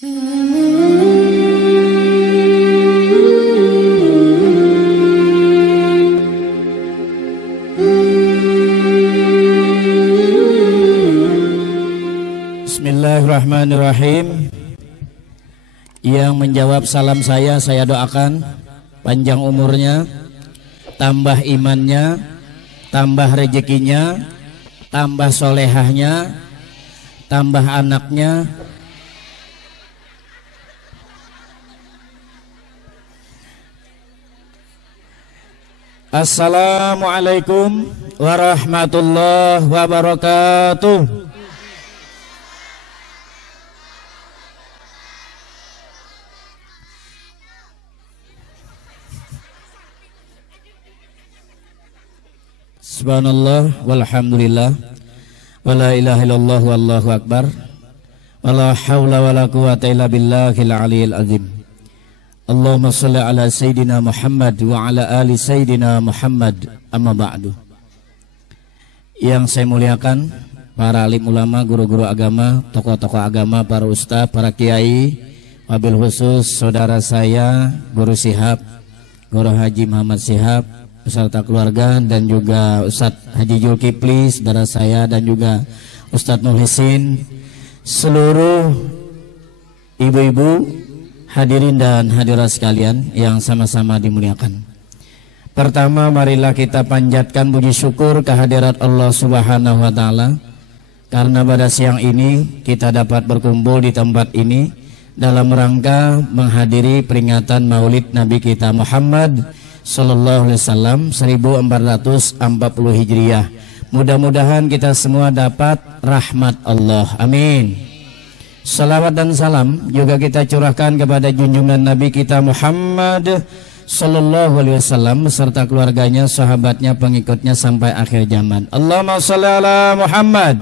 Bismillahirrahmanirrahim. Yang menjawab salam saya doakan panjang umurnya, tambah imannya, tambah rezekinya, tambah solehahnya, tambah anaknya. Assalamualaikum warahmatullahi wabarakatuh. Subhanallah walhamdulillah wala ilaha illallah wallahu akbar wala haula wala quwata illa billahil aliyil azim. Allahumma shalli ala sayyidina Muhammad wa ala ali sayyidina Muhammad, amma ba'du. Yang saya muliakan para alim ulama, guru-guru agama, tokoh-tokoh agama, para ustaz, para kiai, wabil khusus saudara saya Guru Syihab, Guru Haji Muhammad Syihab beserta keluarga, dan juga Ustadz Haji Zulkifli saudara saya, dan juga Ustadz Muhlisin, seluruh ibu-ibu, hadirin dan hadirat sekalian yang sama-sama dimuliakan. Pertama, marilah kita panjatkan puji syukur kehadirat Allah Subhanahu wa taala karena pada siang ini kita dapat berkumpul di tempat ini dalam rangka menghadiri peringatan Maulid Nabi kita Muhammad Sallallahu Alaihi Wasallam 1440 Hijriah. Mudah-mudahan kita semua dapat rahmat Allah, amin. Salawat dan salam juga kita curahkan kepada junjungan Nabi kita Muhammad Sallallahu Alaihi Wasallam beserta keluarganya, sahabatnya, pengikutnya sampai akhir zaman. Allahumma sholli ala Muhammad.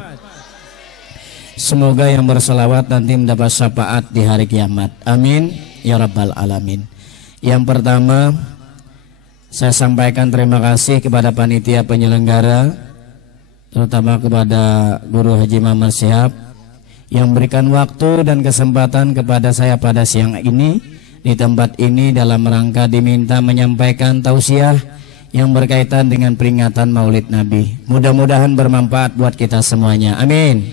Semoga yang berselawat nanti mendapat syafaat di hari kiamat, amin ya rabbal alamin. Yang pertama, saya sampaikan terima kasih kepada panitia penyelenggara, terutama kepada Guru Haji Muhammad Syihab yang memberikan waktu dan kesempatan kepada saya pada siang ini di tempat ini dalam rangka diminta menyampaikan tausiah yang berkaitan dengan peringatan Maulid Nabi. Mudah-mudahan bermanfaat buat kita semuanya, amin.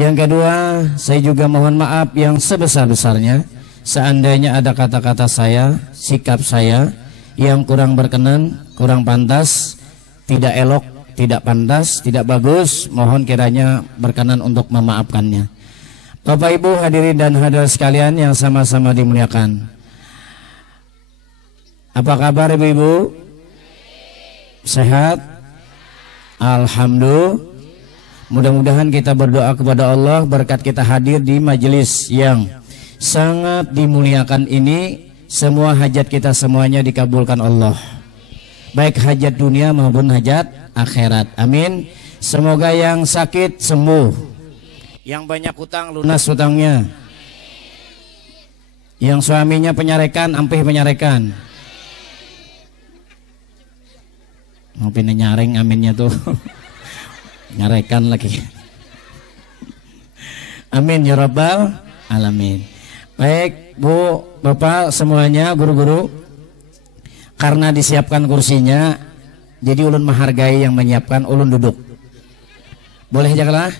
Yang kedua, saya juga mohon maaf yang sebesar-besarnya seandainya ada kata-kata saya, sikap saya yang kurang berkenan, kurang pantas, tidak elok, tidak pantas, tidak bagus, mohon kiranya berkenan untuk memaafkannya. Bapak Ibu hadirin dan hadirat sekalian yang sama-sama dimuliakan, apa kabar Ibu-ibu? Sehat? Alhamdulillah. Mudah-mudahan kita berdoa kepada Allah berkat kita hadir di majelis yang sangat dimuliakan ini. Semua hajat kita semuanya dikabulkan Allah, baik hajat dunia maupun hajat akhirat, amin. Semoga yang sakit sembuh, yang banyak utang lunas utangnya, yang suaminya penyarekan ampih penyarekan. Mau pindah nyaring aminnya tuh nyarekan lagi, amin ya rabbal alamin. Baik Bu, Bapak semuanya, guru-guru, karena disiapkan kursinya, jadi ulun menghargai yang menyiapkan, ulun duduk. Boleh janganlah.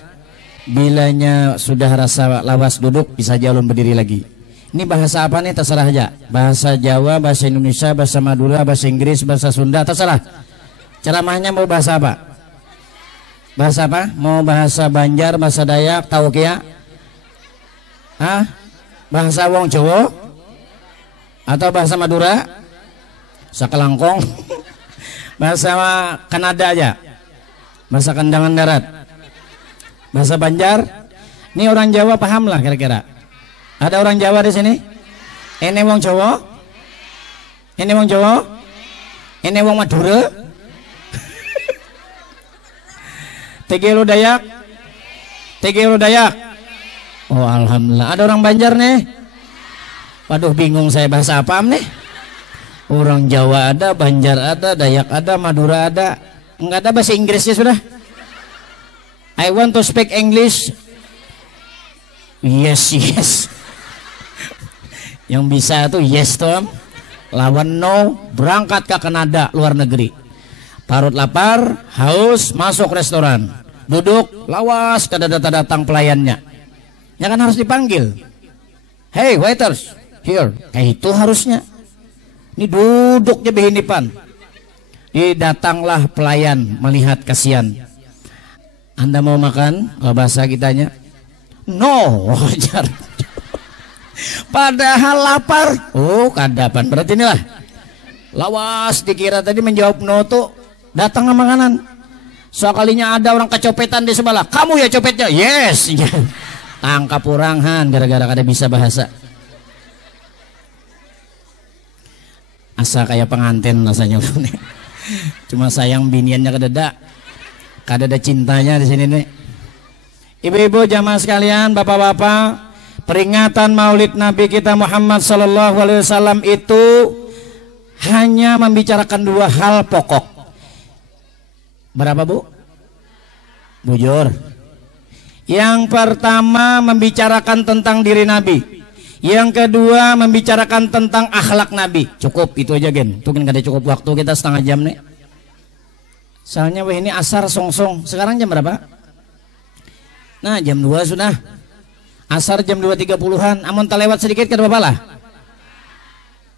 Bilanya sudah rasa lawas duduk, bisa aja ulun berdiri lagi. Ini bahasa apa nih? Terserah aja. Bahasa Jawa, bahasa Indonesia, bahasa Madura, bahasa Inggris, bahasa Sunda, terserah. Ceramahnya mau bahasa apa? Bahasa apa? Mau bahasa Banjar, bahasa Dayak, Taukia? Hah? Bahasa Wong Jawa atau bahasa Madura, Sakelangkong, bahasa Kanada aja, bahasa Kandangan Darat, bahasa Banjar. Ini orang Jawa paham lah kira-kira. Ada orang Jawa di sini? Ini Wong Jawa, ini Wong Jawa, ini Wong Madura, Tegelu Dayak, Tegelu Dayak. Oh alhamdulillah, ada orang Banjar nih. Waduh bingung saya bahasa apa nih. Orang Jawa ada, Banjar ada, Dayak ada, Madura ada. Enggak ada bahasa Inggrisnya sudah. I want to speak English. Yes, yes. Yang bisa tuh yes tuh, lawan no, berangkat ke Kanada luar negeri. Parut lapar, haus, masuk restoran, duduk, lawas ke datang pelayannya. Ya kan harus dipanggil. Hey waiters, here. Kayak itu harusnya. Ini duduknya behinipan. Datanglah pelayan melihat kasihan. Anda mau makan? Kalau bahasa kitanya, no, wajar. Padahal lapar. Oh, kadapan. Berarti inilah. Lawas dikira tadi menjawab no tuh datang makanan. Sekalinya ada orang kecopetan di sebelah. Kamu ya copetnya? Yes. Tangkap orangan gara-gara kada bisa bahasa. Asa kayak pengantin rasanya. Cuma sayang biniannya kada ada cintanya di sini nih. Ibu-ibu jamaah sekalian, bapak-bapak, peringatan Maulid Nabi kita Muhammad sallallahu alaihi wasallam itu hanya membicarakan dua hal pokok. Berapa, Bu? Bujur. Yang pertama membicarakan tentang diri Nabi. Yang kedua membicarakan tentang akhlak Nabi. Cukup itu aja, Gen. Tuh kan kada cukup waktu kita setengah jam nih. Soalnya weh ini asar songsong. Sekarang jam berapa? Nah, jam 2 sudah. Asar jam 2.30-an. Amun tak lewat sedikit kada apa-apa lah.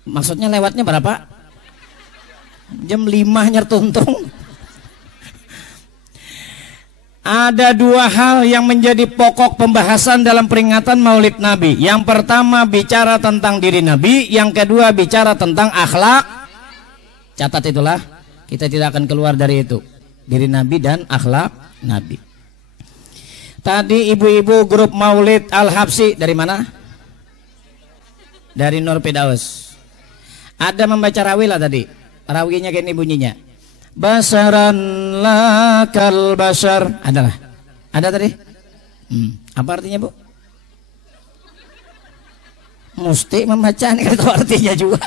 Maksudnya lewatnya berapa? Jam 5 nyertuntung. Ada dua hal yang menjadi pokok pembahasan dalam peringatan Maulid Nabi. Yang pertama bicara tentang diri Nabi, yang kedua bicara tentang akhlak. Catat itulah, kita tidak akan keluar dari itu. Diri Nabi dan akhlak Nabi. Tadi ibu-ibu grup Maulid Al-Habsi dari mana? Dari Nur Firdaus. Ada membaca rawi lah tadi. Rawinya gini bunyinya. Basaran lakal basar. Adalah. Ada tadi? Apa artinya, Bu? Mesti membaca nih itu artinya juga.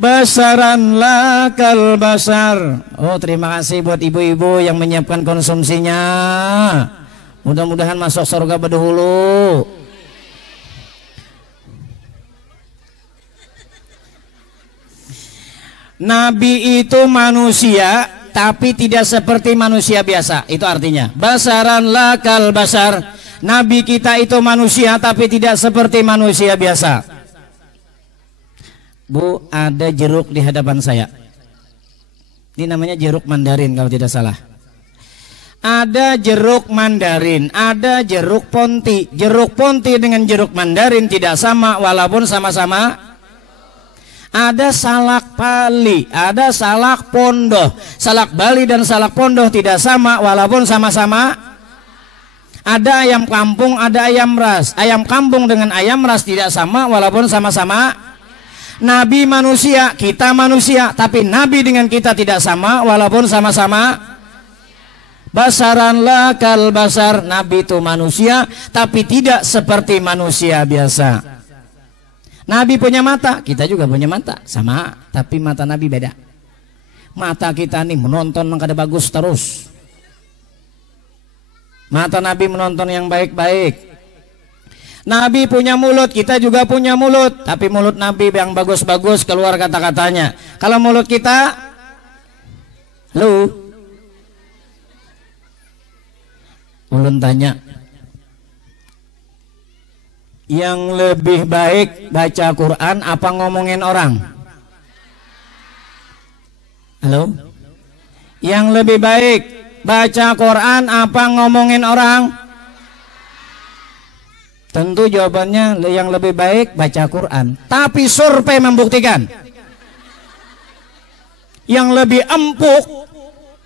Basaran lakal basar. Oh, terima kasih buat ibu-ibu yang menyiapkan konsumsinya. Mudah-mudahan masuk surga berdahulu. Nabi itu manusia tapi tidak seperti manusia biasa. Itu artinya basaran lakal basar. Nabi kita itu manusia tapi tidak seperti manusia biasa. Bu, ada jeruk di hadapan saya. Ini namanya jeruk mandarin kalau tidak salah. Ada jeruk mandarin, ada jeruk ponti. Jeruk ponti dengan jeruk mandarin tidak sama walaupun sama-sama. Ada salak Bali, ada salak pondoh. Salak Bali dan salak pondoh tidak sama walaupun sama-sama. Ada ayam kampung, ada ayam ras. Ayam kampung dengan ayam ras tidak sama walaupun sama-sama. Nabi manusia, kita manusia, tapi Nabi dengan kita tidak sama walaupun sama-sama. Basaran lakal basar. Nabi itu manusia tapi tidak seperti manusia biasa. Nabi punya mata, kita juga punya mata, sama, tapi mata Nabi beda. Mata kita nih menonton yang kada bagus terus. Mata Nabi menonton yang baik-baik. Nabi punya mulut, kita juga punya mulut, tapi mulut Nabi yang bagus-bagus keluar kata-katanya. Kalau mulut kita, lu, ulun tanya, yang lebih baik baca Quran apa ngomongin orang? Halo? Yang lebih baik baca Quran apa ngomongin orang? Tentu jawabannya yang lebih baik baca Quran. Tapi survei membuktikan yang lebih empuk,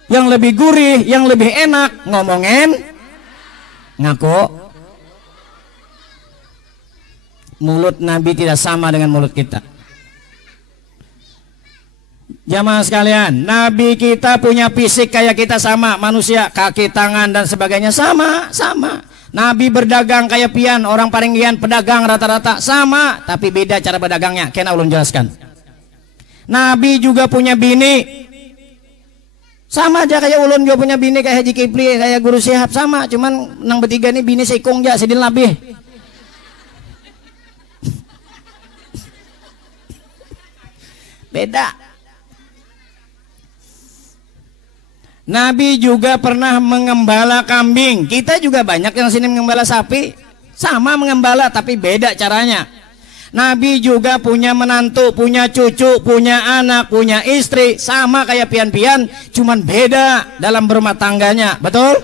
yang lebih gurih, yang lebih enak ngomongin ngaku. Mulut Nabi tidak sama dengan mulut kita. Jamaah sekalian, Nabi kita punya fisik kayak kita sama, manusia, kaki, tangan dan sebagainya sama. Nabi berdagang kayak pian, orang paling gian pedagang rata-rata sama, tapi beda cara berdagangnya. Kena ulun jelaskan. Nabi juga punya bini, sama aja kayak ulun juga punya bini, kayak Haji Kipli, kayak Guru Syihab sama, cuman nang bertiga nih bini seikung aja sedin lebih. Beda. Nabi juga pernah mengembala kambing. Kita juga banyak yang sini mengembala sapi. Sama mengembala tapi beda caranya. Nabi juga punya menantu, punya cucu, punya anak, punya istri. Sama kayak pian-pian, cuman beda dalam berumah tangganya. Betul?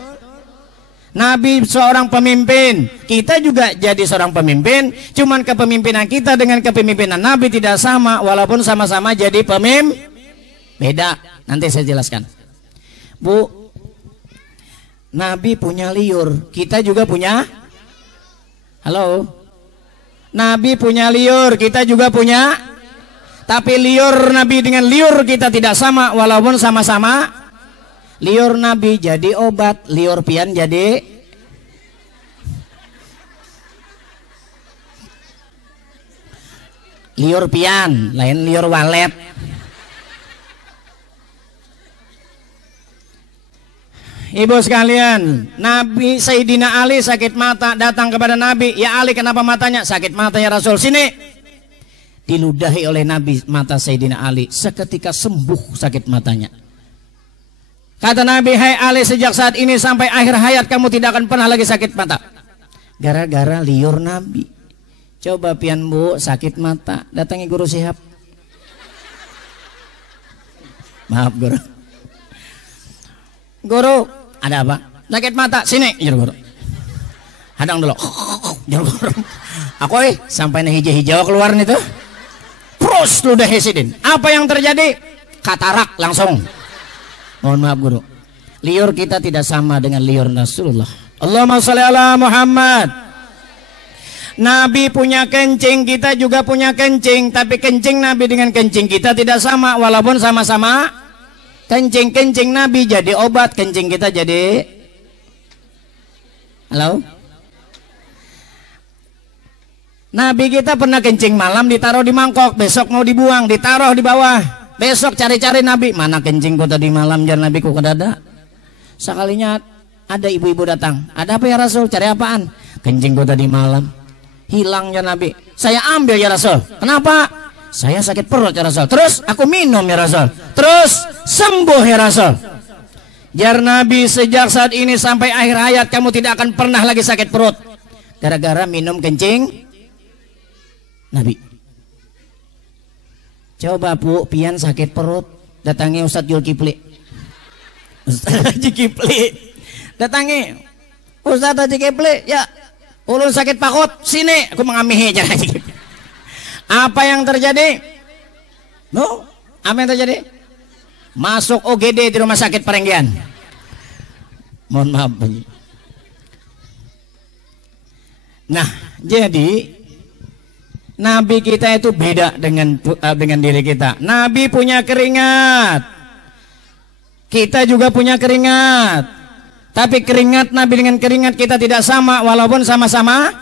Nabi seorang pemimpin. Kita juga jadi seorang pemimpin. Cuman kepemimpinan kita dengan kepemimpinan Nabi tidak sama. Walaupun sama-sama jadi pemimpin. Beda. Nanti saya jelaskan. Bu, Nabi punya liur, kita juga punya. Halo, Nabi punya liur, kita juga punya. Tapi liur Nabi dengan liur kita tidak sama, walaupun sama-sama. Liur Nabi jadi obat, liur pian jadi liur pian, lain liur walet. Ibu sekalian, Nabi Sayyidina Ali sakit mata, datang kepada Nabi. Ya Ali, kenapa matanya? Sakit mata ya Rasul. Sini. Diludahi oleh Nabi mata Sayyidina Ali. Seketika sembuh sakit matanya. Kata Nabi, hai Ali, sejak saat ini sampai akhir hayat kamu tidak akan pernah lagi sakit mata. Gara-gara liur Nabi. Coba pian bu, sakit mata, datangi Guru Syihab. Maaf Guru. Guru, ada apa? Sakit mata, sini, juru Guru. Hadang dulu, juru Guru. Aku sampai hijau-hijau keluar nih tuh. Terus lu udah hesidin. Apa yang terjadi? Katarak langsung. Mohon maaf Guru. Liur kita tidak sama dengan liur Rasulullah. Allahumma sholli ala Muhammad. Nabi punya kencing, kita juga punya kencing. Tapi kencing Nabi dengan kencing kita tidak sama. Walaupun sama-sama kencing Nabi jadi obat, kencing kita jadi. Halo? Nabi kita pernah kencing malam ditaruh di mangkok, besok mau dibuang, ditaruh di bawah. Besok cari-cari Nabi, mana kencingku tadi malam jar Nabi ku kedada. Sekalinya ada ibu-ibu datang, ada apa ya Rasul? Cari apaan? Kencingku tadi malam hilang ya Nabi. Saya ambil ya Rasul. Kenapa? Saya sakit perut ya Rasul. Terus aku minum ya Rasul. Terus sembuh ya Rasul. Jar Nabi, sejak saat ini sampai akhir hayat kamu tidak akan pernah lagi sakit perut. Gara-gara minum kencing Nabi. Coba Bu, pian sakit perut, datangi Ustadz Zulkifli. Ustadz Zulkifli. Datangi Ustadz Zulkifli, ya. Ulun sakit pakut, sini aku mengamihi jangan. Apa yang terjadi? No, apa yang terjadi? Masuk OGD di rumah sakit Parenggian. Mohon maaf. Nah, jadi Nabi kita itu beda dengan diri kita. Nabi punya keringat, kita juga punya keringat. Tapi keringat Nabi dengan keringat kita tidak sama, walaupun sama-sama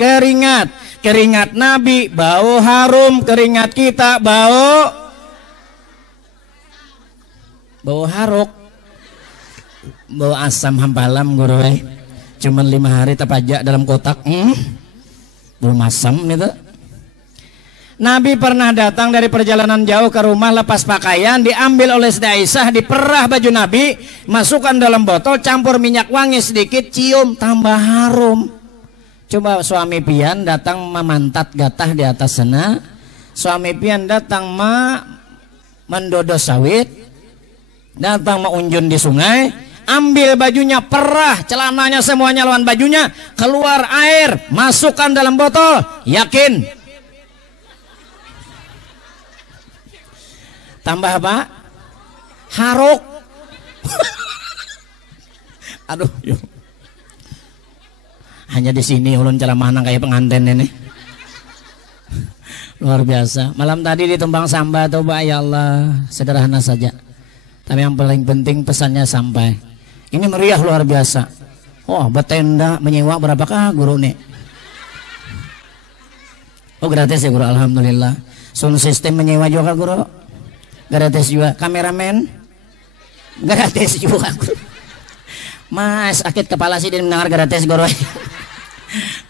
keringat. Keringat Nabi bau harum, keringat kita bau haruk, bau asam hampalam Guru. Cuman 5 hari terpajak dalam kotak, belum asam gitu. Nabi pernah datang dari perjalanan jauh ke rumah, lepas pakaian, diambil oleh Siti Aisyah, diperah baju Nabi, masukkan dalam botol, campur minyak wangi sedikit, cium, tambah harum. Coba suami pian datang memantat gatah di atas sana, suami pian datang mendodo sawit, datang mengunjun di sungai, ambil bajunya, perah celananya semuanya lawan bajunya, keluar air, masukkan dalam botol, yakin. Tambah apa? Haruk. Aduh, yuk. Hanya di sini ulun ceramah kayak pengantin ini. Luar biasa. Malam tadi di Tumbang Samba tuh, ya Allah, sederhana saja. Tapi yang paling penting pesannya sampai. Ini meriah luar biasa. Oh, bertenda menyewa berapakah Guru nih? Oh, gratis ya Guru, alhamdulillah. Sound system menyewa juga Guru. Gratis juga. Kameramen gratis juga. Mas sakit kepala sih Din mendengar gratis Guru.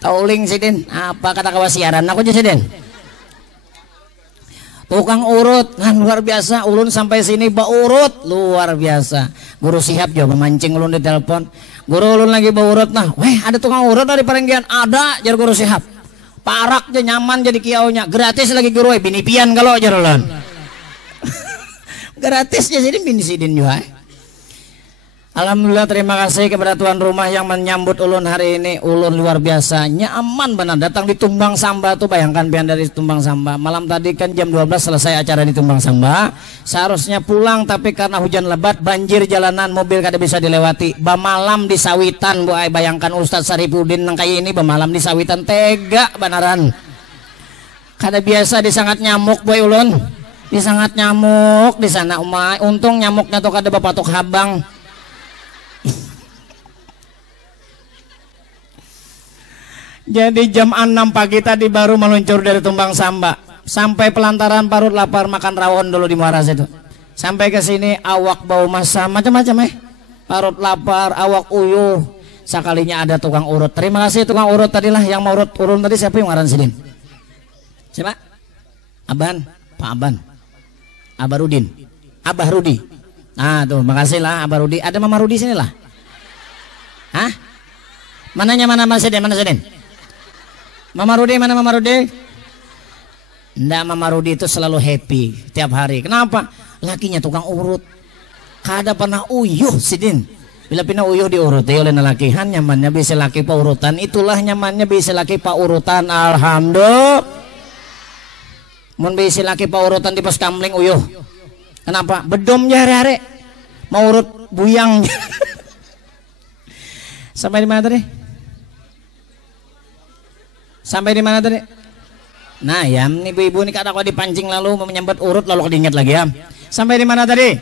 Tauling sih Din. Apa kata kawas siaran aku aja sih Din. Tukang urut kan luar biasa, ulun sampai sini baurut luar biasa. Guru Sihab juga memancing ulun di telepon. Guru ulun lagi baurut nah, weh ada tukang urut dari Parenggian, ada jar Guru Sihab. Parak aja nyaman jadi kiaunya, gratis lagi guru bini pian kalau jar ulun. Gratis aja jadi bini sidin juga. Alhamdulillah, terima kasih kepada tuan rumah yang menyambut ulun hari ini. Ulun luar biasa nyaman benar datang di Tumbang Samba tuh, bayangkan pian dari Tumbang Samba. Malam tadi kan jam 12 selesai acara di Tumbang Samba. Seharusnya pulang tapi karena hujan lebat, banjir jalanan, mobil kada bisa dilewati. Bamalam di Sawitan, Bu ay, bayangkan Ustadz Saripudin nang kayak ini bamalam di Sawitan, tega beneran. Kada biasa disangat nyamuk boy ulun. Disangat nyamuk di sana umay. Untung nyamuknya tuh kada bapatok habang. Jadi jam 6 pagi tadi baru meluncur dari Tumbang Samba sampai pelantaran parut lapar, makan rawon dulu di Muara itu. Sampai ke sini awak bau masam macam-macam parut lapar, awak uyuh. Sekalinya ada tukang urut. Terima kasih tukang urut tadilah yang mau urut tadi. Siapa yang ngaran sidin? Siapa? Aban, Pak Aban, Abarudin, Abah Rudi. Nah tuh, makasih lah Abah Rudi. Ada Mama Rudi sini lah. Hah? Mananya mana Mas Sidin? Mana Sidin? Mama Rudi mana Mama Rudi? Nggak, Mama Rudi itu selalu happy tiap hari. Kenapa? Lakinya tukang urut. Kada pernah uyuh Sidin. Bila pina uyuh diurut oleh lelakihan, nyamannya bisa laki paurutan. Itulah nyamannya bisa laki paurutan. Alhamdulillah. Mun bisa laki paurutan di pos kamling uyuh. Kenapa? Bedom hari-hari. Mau urut buyang. Sampai di mana tadi? Sampai di mana tadi? Nah ya, ini ibu-ibu ini kada kok dipancing lalu menyambut urut lalu diingat lagi ya. Sampai di mana tadi?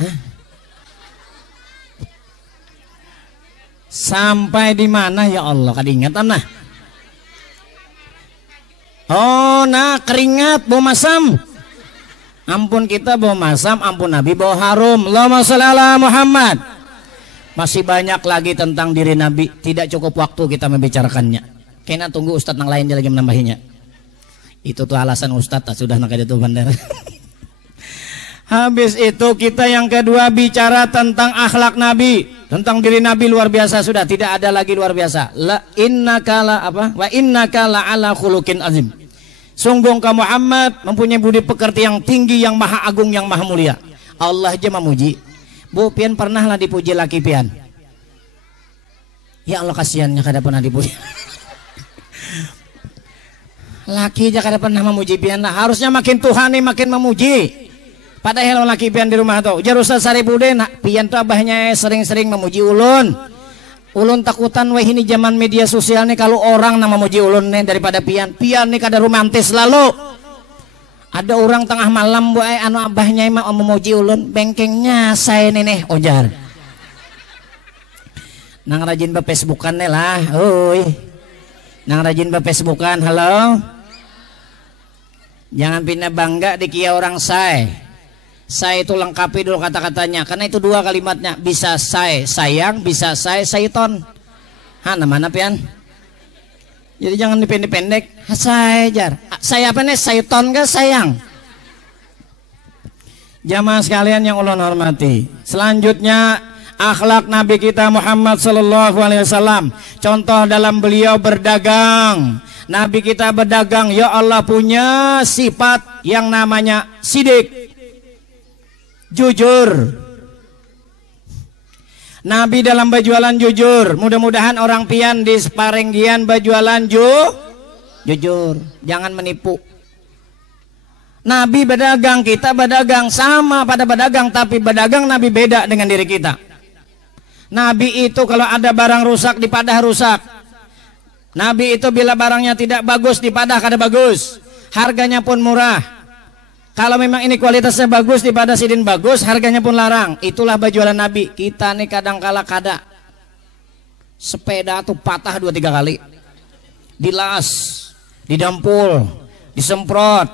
Hah? Sampai di mana ya Allah? Kada ingat nah. Oh nah, keringat bau masam. Ampun kita bau masam, ampun Nabi bau harum. Allahumma sholli ala Muhammad. Masih banyak lagi tentang diri Nabi, tidak cukup waktu kita membicarakannya. Kena tunggu Ustadz yang lain dia lagi menambahinya. Itu tuh alasan Ustadz sudah nak ada tuh bandar. Habis itu kita yang kedua bicara tentang akhlak Nabi, tentang diri Nabi luar biasa sudah, tidak ada lagi luar biasa. La innaka la apa? Wa innaka la ala khuluqin azim. Sungguh engkau Muhammad mempunyai budi pekerti yang tinggi, yang maha agung, yang maha mulia. Allah aja memuji. Bu pian pernahlah dipuji laki pian. Ya Allah kasihannya kada pernah dipuji. Laki aja kada pernah memuji pian lah. Harusnya makin Tuhan nih makin memuji. Padahal laki pian di rumah tuh. Jar Ustaz Saripudin pian tuh abahnya sering-sering memuji ulun. Ulun takutan weh ini zaman media sosial nih kalau orang nama memuji ulun nih daripada pian. Pian nih kada romantis lalu. Ada orang tengah malam bu anu abahnya mau memuji ulun, bengkengnya saya nih ojar. Nang rajin ba Facebookan nih lah, oi. Nang rajin ba Facebookan, halo. Jangan pindah bangga di kia orang saya. Saya itu lengkapi dulu kata-katanya, karena itu dua kalimatnya. Bisa saya sayang, bisa saya syaiton. Hah, mana pian? Jadi jangan dipendek-pendek. Saya jar. Saya apa nih? Syaiton ke sayang? Jamaah sekalian yang ulun hormati. Selanjutnya akhlak Nabi kita Muhammad sallallahu alaihi wasallam. Contoh dalam beliau berdagang. Nabi kita berdagang, ya Allah punya sifat yang namanya sidik, jujur. Nabi dalam berjualan jujur. Mudah-mudahan orang pian di Parenggian berjualan jujur. Jangan menipu. Nabi berdagang, kita berdagang, sama pada berdagang, tapi berdagang Nabi beda dengan diri kita. Nabi itu kalau ada barang rusak dipadah rusak. Nabi itu bila barangnya tidak bagus dipadah kada bagus. Harganya pun murah. Kalau memang ini kualitasnya bagus daripada sidin bagus, harganya pun larang. Itulah berjualan Nabi. Kita nih kadang kala kada. Sepeda tuh patah 2-3 kali. Dilas, didampul, disemprot,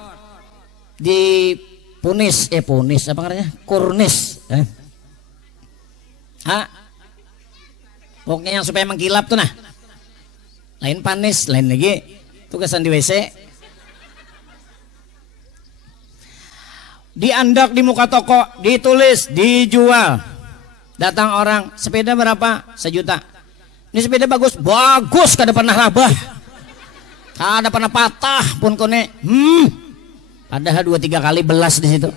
dipunis, punis apa namanya? Kurnis. Pokoknya yang supaya mengkilap tuh nah. Lain panis, lain lagi tugasan di WC. diandak di muka toko, ditulis dijual. Datang orang, sepeda berapa? 1 juta. Ini sepeda bagus, bagus, kada pernah rabah, kada pernah patah pun kone. Padahal 2-3 kali belas di situ.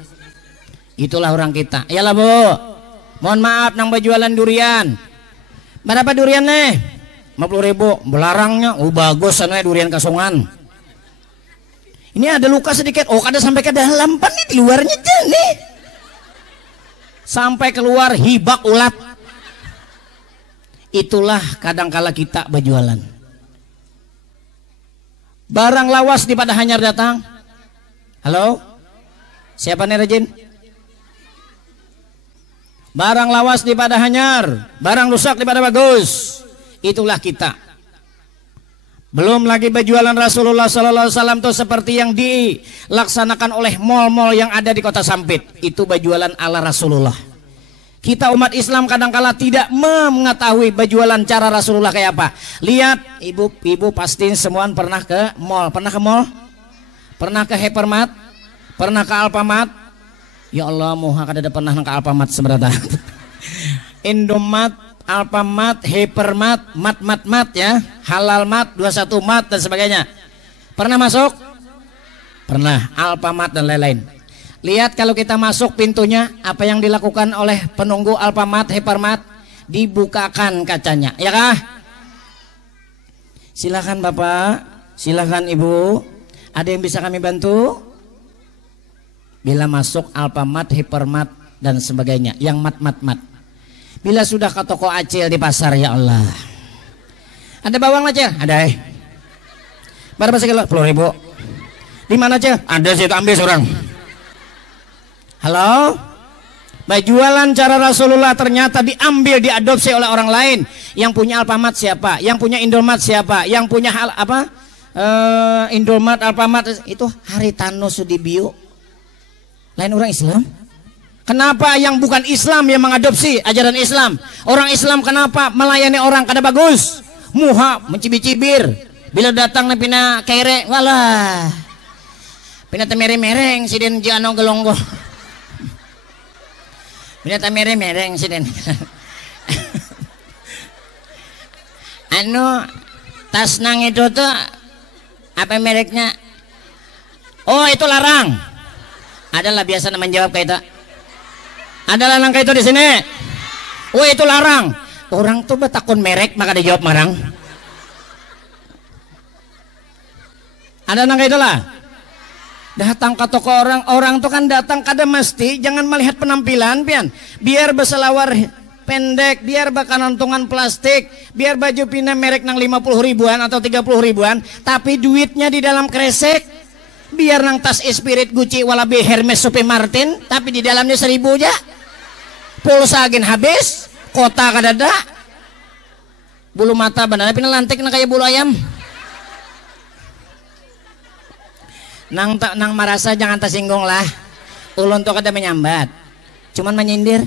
Itulah orang kita. Yalah Bu, mohon maaf nang berjualan durian. Berapa durian nih? 50.000. Belarangnya, bagus sana durian kasongan. Ini ada luka sedikit, kada sampai ke dalam, pan nih di luarnya aja nih. Sampai keluar hibak ulat. Itulah kadangkala kita berjualan. Barang lawas di pada hanyar datang. Halo? Siapa nih rajin? Barang lawas di pada hanyar, barang rusak di pada bagus. Itulah kita. Belum lagi berjualan Rasulullah sallallahu alaihi wasallam tuh seperti yang dilaksanakan oleh mal-mal yang ada di Kota Sampit. Itu berjualan ala Rasulullah. Kita umat Islam kadangkala tidak mengetahui berjualan cara Rasulullah kayak apa. Lihat, ibu pasti semua pernah ke mall. Pernah ke mall? Pernah ke Hypermart? Pernah ke Alfamart? Ya Allah, moha kada pernah ke Alfamart sebenarnya. Indomart, Alfamart, Hypermart, mat ya, Halal Mart, 21 Mart dan sebagainya. Pernah masuk? Pernah, Alfamart dan lain-lain. Lihat kalau kita masuk pintunya, apa yang dilakukan oleh penunggu Alfamart, Hypermart? Dibukakan kacanya, ya kah? Silakan Bapak, silakan Ibu. Ada yang bisa kami bantu? Bila masuk Alfamart, Hypermart dan sebagainya, yang mat. Bila sudah ke toko acil di pasar, ya Allah. Ada bawang acil? Ada. Berapa sekilo? 10.000. Di mana acil? Ada, situ ambil seorang. Halo? Berjualan cara Rasulullah ternyata diambil, diadopsi oleh orang lain. Yang punya Alfamart siapa? Yang punya Indomart siapa? Yang punya Indomart, Alfamart itu Haritano Sudibyo. Lain orang Islam. Kenapa yang bukan Islam yang mengadopsi ajaran Islam? Orang Islam kenapa melayani orang kada bagus? Muha mencibir-cibir. Bila datang na pina kere, walah. Pina temere-mereng siden jano gelonggo. Pina temere-mereng siden. Tas nang itu tuh apa mereknya? Oh, itu larang. Adalah biasa menjawab kayak itu. Adalah nang kayak itu di sini. Oh, itu larang. Orang tuh betakun merek maka dijawab marang. Ada nang kayak itulah. Datang ke toko orang tuh kan datang kada mesti jangan melihat penampilan pian. Biar berselawar pendek, biar bakanantungan plastik, biar baju pina merek nang 50 ribuan atau 30 ribuan, tapi duitnya di dalam kresek. Biar nang tas Spirit Gucci walabi Hermes Sophie Martin, tapi di dalamnya 1.000 aja. Pulsa agen habis, kota kadada. Bulu mata bandana pina lantik na kayak bulu ayam. Nang marasa jangan tersinggung lah. Ulun tuh kada menyambat, cuman menyindir.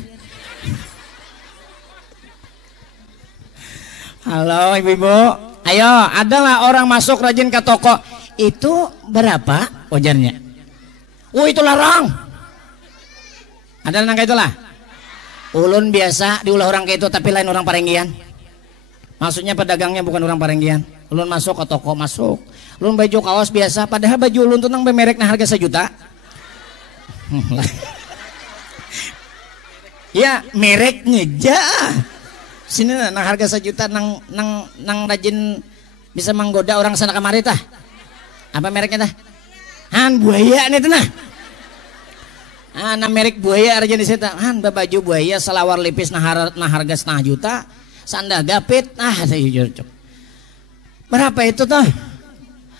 Halo ibu-ibu, ayo, adalah orang masuk rajin ke toko. Itu berapa ojarnya? Oh, itu larang. Ada nang kayak itulah. Ulun biasa diulah orang kayak itu, tapi lain orang Parenggian. Maksudnya pedagangnya bukan orang Parenggian. Ulun masuk ke toko, masuk. Ulun baju kaos biasa, padahal baju ulun tuh nang merek nah harga 1 juta. Ya, mereknya aja. Sini nang harga 1 juta nang rajin bisa menggoda orang sana kemari tah. Apa mereknya tah? Han buaya nih tuh nah. Nah merek buaya aja di situ. Han baju buaya selawar lipis nah harga 1,5 juta. Sanda gapit. Berapa itu tuh?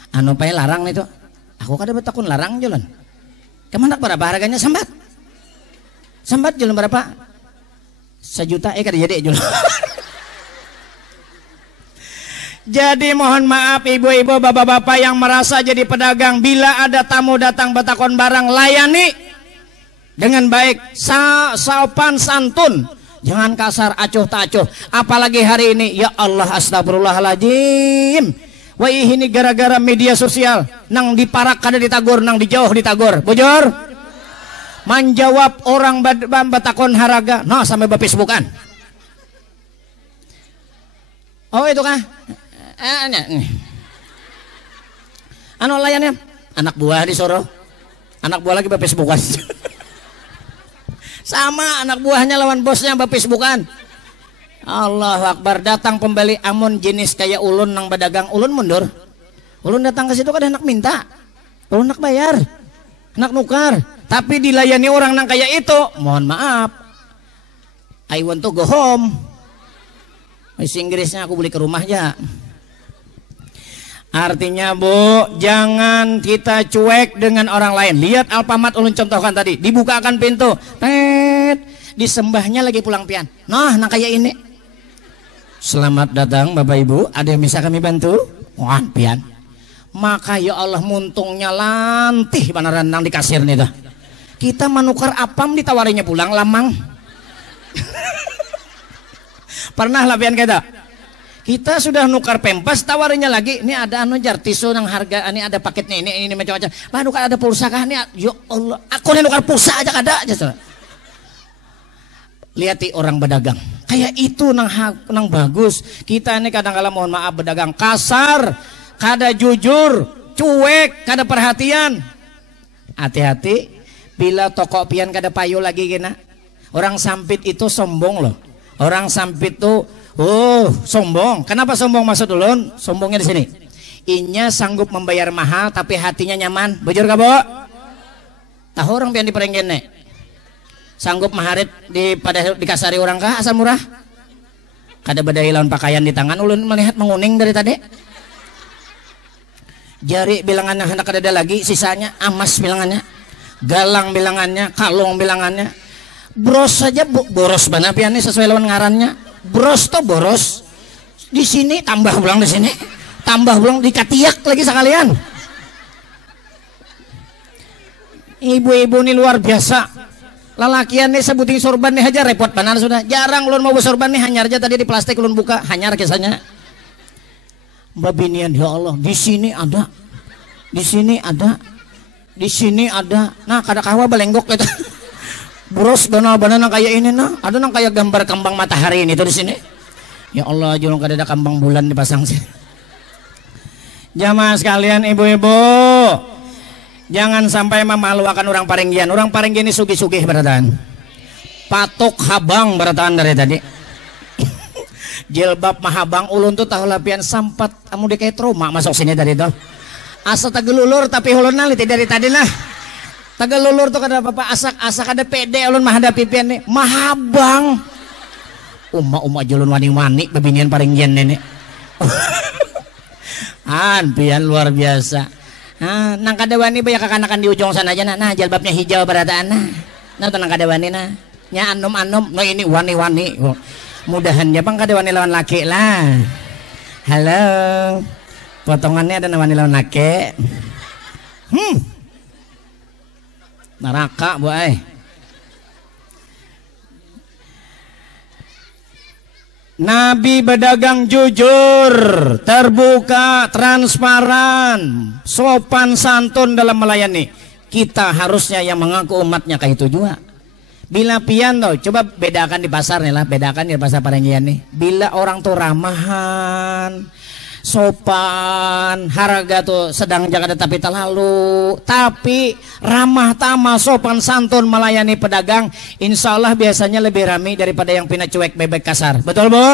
Anu pae larang itu. Aku kada betakun larang jalan. Kemana berapa harganya sambat? Sambat jalan berapa? 1 juta kada jadi jalan. Jadi mohon maaf ibu-ibu, bapak-bapak yang merasa jadi pedagang, bila ada tamu datang betakon barang, layani dengan baik, sopan santun, jangan kasar acuh tak acuh. Apalagi hari ini, ya Allah, astagfirullahaladzim. Wah ini gara-gara media sosial, nang diparak kada ditagur, nang dijauh ditagur. Bujur, Menjawab orang batakon haraga, nah sampai bapesbukan. Oh itu kah? Anu layannya anak buah disuruh, anak buah lagi bapesbukan. Sama anak buahnya lawan bosnya bapesbukan. Allahu Akbar, datang pembeli amun jenis kayak ulun nang pedagang, ulun mundur. Ulun datang ke situ kan anak minta, ulun nak bayar, anak nukar, tapi dilayani orang nang kayak itu, mohon maaf, I want to go home. Bahasa Inggrisnya aku beli ke rumah aja. Artinya Bu, jangan kita cuek dengan orang lain. Lihat Alfamart ulun contohkan tadi, dibukakan pintu, disembahnya lagi pulang pian. Nah, nang kayak ini. Selamat datang Bapak Ibu, ada yang bisa kami bantu? Wah, pian. Maka ya Allah muntungnya lantih beneran nang di kasir nih dah. Kita menukar apam ditawarinya pulang lamang. Pernah lah pian kita. Kita sudah nukar pempas, tawarinya lagi. Ini ada anu jar tisu yang harga, ini ada paketnya ini macam-macam. Bah nukar ada pulsa kah? Ini, ya Allah, aku nih nukar pulsa aja ada aja. Lihat orang berdagang, kayak itu nang bagus. Kita ini kadang-kadang mohon maaf berdagang kasar, kada jujur, cuek, kada perhatian. Hati-hati, bila toko pian kada payu lagi gina. Orang sampit itu sombong loh. Orang sampit itu sombong. Kenapa sombong maksud ulun? Sombongnya di sini. Inya sanggup membayar mahal tapi hatinya nyaman. Bujur ka, Bo? Tahu orang pian diperenggen nek. Sanggup maharit dikasari orang kah asal murah? Kada badai lawan pakaian di tangan ulun melihat menguning dari tadi. Jari bilangannya hendak ada lagi, sisanya amas bilangannya. Galang bilangannya, kalung bilangannya. Bros saja boros banget pian ini sesuai lawan ngarannya. Bros to boros. Di sini tambah ulang di sini. Tambah ulang dikatiak lagi sekalian. Ibu-ibu ini luar biasa. Lalakian nih sebutin sorban nih aja repot panar sudah. Jarang ulun mau sorban nih hanyar aja tadi di plastik ulun buka hanyar kisahnya. Mbak binian ya Allah, di sini ada. Di sini ada. Di sini ada. Nah, kada kawa balenggok gitu. Bros benar-benar nang kayak ini nah, ada nang kayak gambar kembang matahari ini tuh di sini. Ya Allah, julung kada ada kembang bulan dipasang sih. Jamaah sekalian, ibu-ibu, jangan sampai memaluakan orang Parenggian. Orang Parenggian ini sugih-sugih beratan. Patok habang beratan dari tadi. Jilbab mahabang ulun tuh tahu lapian sampat amu kayak trauma masuk sini dari itu. Asa tagelulur tapi ulun naliti dari tadi nah. Tagelulur tuh kada apa-apa asak ada pede ulun menghadapi pian nih. Mahabang. Uma julun wani-wani babinian Parenggian nenek. Pian luar biasa. Nang kadawani banyak kekanakan di ujung sana aja nah jilbabnya hijau berataan nah nang kadawani nah nya anom-anom no ini wani-wani mudahannya bang kadawani lawan laki lah. Halo potongannya ada wani lawan laki. Neraka boy. Nabi berdagang jujur, terbuka, transparan, sopan santun dalam melayani. Kita harusnya yang mengaku umatnya kayak itu juga. Bila pian tuh, coba bedakan di pasar nih lah, bedakan di pasar Parenggian nih. Bila orang tuh ramahan, sopan, harga tuh sedang jaga tapi terlalu, tapi ramah tamah, sopan santun melayani pedagang, insya Allah biasanya lebih ramai daripada yang pina cuek bebek kasar. Betul Bu?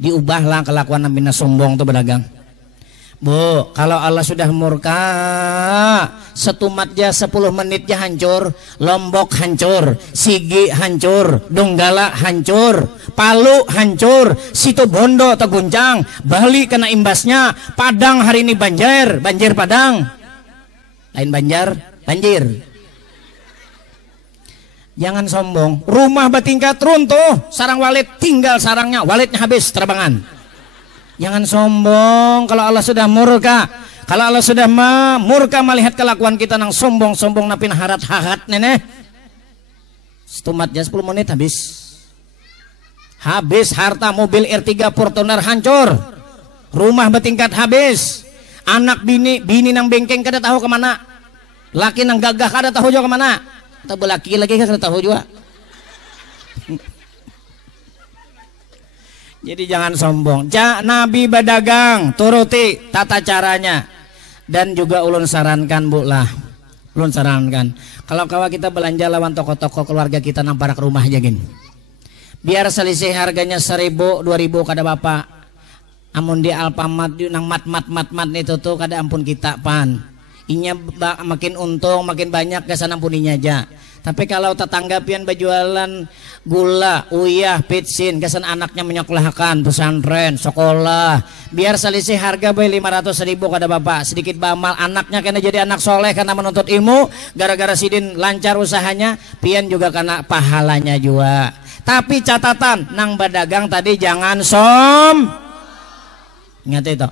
Diubahlah kelakuan yang pina sombong tuh pedagang. Bu, kalau Allah sudah murka, setumatnya 10 menitnya hancur, Lombok hancur, Sigi hancur, Donggala hancur, Palu hancur, Situbondo terguncang, Bali kena imbasnya, Padang hari ini banjir Padang, lain banjir. Jangan sombong, rumah bertingkat runtuh, sarang walid tinggal sarangnya, walidnya habis terbangan. Jangan sombong kalau Allah sudah murka. Kalau Allah sudah murka melihat kelakuan kita nang sombong napin harat nenek. Setumatnya 10 menit habis. Habis harta mobil R3 Fortuner hancur. Rumah bertingkat habis. Anak bini nang bengkeng kada tahu kemana. Laki nang gagah kada tahu juga kemana. Tahu laki lagi kada tahu juga. Jadi jangan sombong. Nabi berdagang, turuti tata caranya. Dan juga ulun sarankan bu lah. Ulun sarankan. Kalau kawa kita belanja lawan toko-toko keluarga kita nang parak rumah aja gin. Biar selisih harganya 1.000, 2.000 kada bapak. Amun di Alfamart nang mat itu tuh kada ampun kita pan. Inya makin untung makin banyak gasan ampuninya aja. Tapi kalau tetangga pian berjualan gula, uyah, pitsin, gasan anaknya menyekolahkan pesantren, sekolah. Biar selisih harga bae 500.000 kada bapak. Sedikit bamal anaknya kena jadi anak soleh karena menuntut ilmu. Gara-gara sidin lancar usahanya, pian juga kena pahalanya juga. Tapi catatan nang berdagang tadi jangan ingat itu.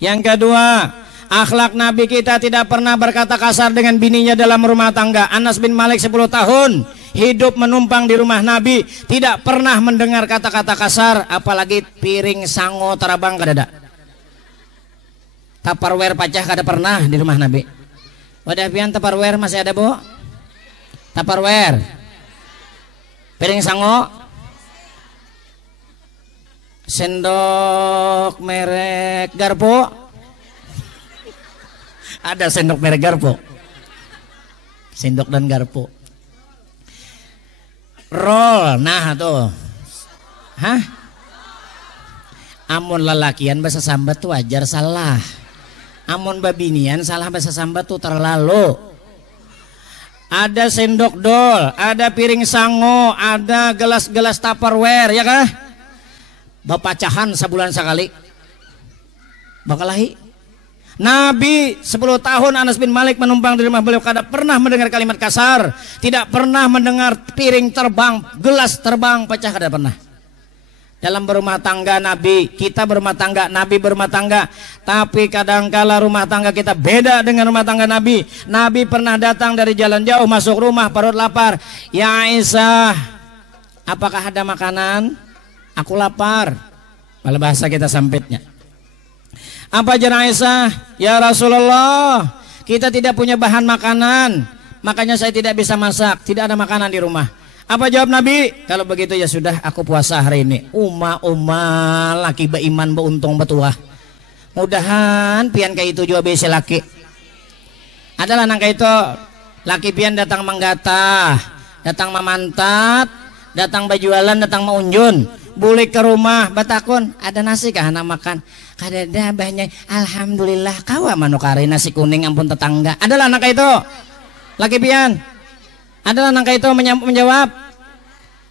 Yang kedua, akhlak Nabi kita tidak pernah berkata kasar dengan bininya dalam rumah tangga. Anas bin Malik 10 tahun hidup menumpang di rumah Nabi, tidak pernah mendengar kata-kata kasar, apalagi piring sango terabang kada ada. Tupperware pecah kada pernah di rumah Nabi. Wadah pian Tupperware masih ada bu? Tupperware, piring sango, sendok merek Garpo. Ada sendok merek Garpo. Sendok dan garpu. Roll, nah tuh. Hah? Amun lalakian bahasa sambat tuh wajar salah. Amun babinian salah bahasa sambat tuh terlalu. Ada sendok dol, ada piring sango, ada gelas-gelas Tupperware, ya kah? Bapacahan sebulan sekali. Bakalahi. Nabi 10 tahun Anas bin Malik menumpang di rumah beliau, kada pernah mendengar kalimat kasar, tidak pernah mendengar piring terbang, gelas terbang, pecah, kada pernah. Dalam berumah tangga Nabi, kita berumah tangga, Nabi berumah tangga. Tapi kadangkala rumah tangga kita beda dengan rumah tangga Nabi. Nabi pernah datang dari jalan jauh masuk rumah perut lapar. Ya Aisyah, apakah ada makanan? Aku lapar. Kalau bahasa kita sempitnya. Apa ajar Aisyah? Ya Rasulullah, kita tidak punya bahan makanan, makanya saya tidak bisa masak, tidak ada makanan di rumah. Apa jawab Nabi? Kalau begitu ya sudah, aku puasa hari ini. Uma laki beiman beuntung betuah. Mudahan pian kayak itu juga bisa laki. Adalah nangka itu laki pian datang menggata, datang memantat, datang berjualan, datang meunjun. Bulik ke rumah batakun, ada nasi kah anak makan? Kadada banyak. Alhamdulillah kawa manukari nasi kuning ampun tetangga. Adalah anak itu laki pian. Adalah anak itu menjawab